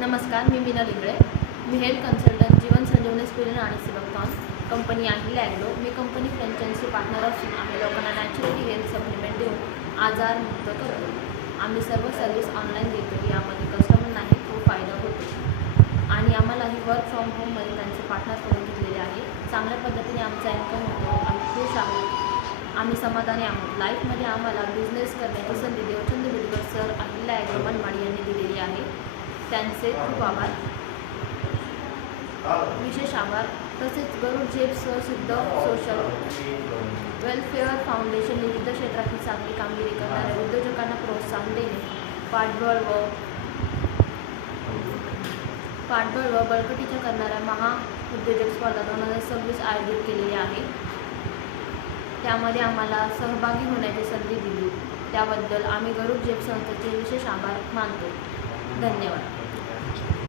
नमस्कार, मी मीना लिंगळे. मी health consultant जीवन संजीवनी स्पिरिन आणि sea buckthorn company आहे लॅग्लो. मी कंपनी फ्रँचायझी पार्टनर असून आम्ही लोकांना नॅचरली हेल्थ सप्लिमेंट देऊन आजारमुक्त करतो. आम्ही सर्व सर्व्हिस ऑनलाईन देतो. यामध्ये कस्टमरनाही खूप फायदा होतो आणि आम्हालाही वर्क फ्रॉम होममध्ये त्यांचे पार्टनर करून घेतलेले आहे. चांगल्या पद्धतीने आमचा इन्कम होतो. आम्ही खुश आहोत, आम्ही समाधानी आहोत. लाईफमध्ये आम्हाला बिझनेस करण्याची संधी देवचंद बिडकर सर अहिल्या ॲग्रो मनमाड यांनी दिलेली आहे. त्यांचे खूप आभार, विशेष आभार. तसेच गरुड झेप सिद्ध सोशल वेलफेअर फाउंडेशन विविध क्षेत्रातील चांगली कामगिरी करणाऱ्या उद्योजकांना प्रोत्साहन देणे, पाठबळ व बळकटीच्या करणाऱ्या महाउद्योजक स्पर्धा 2026 आयोजित केलेली आहे. त्यामध्ये आम्हाला सहभागी होण्याची संधी दिली, त्याबद्दल आम्ही गरुड झेप संस्थेचे विशेष आभार मानतो. धन्यवाद.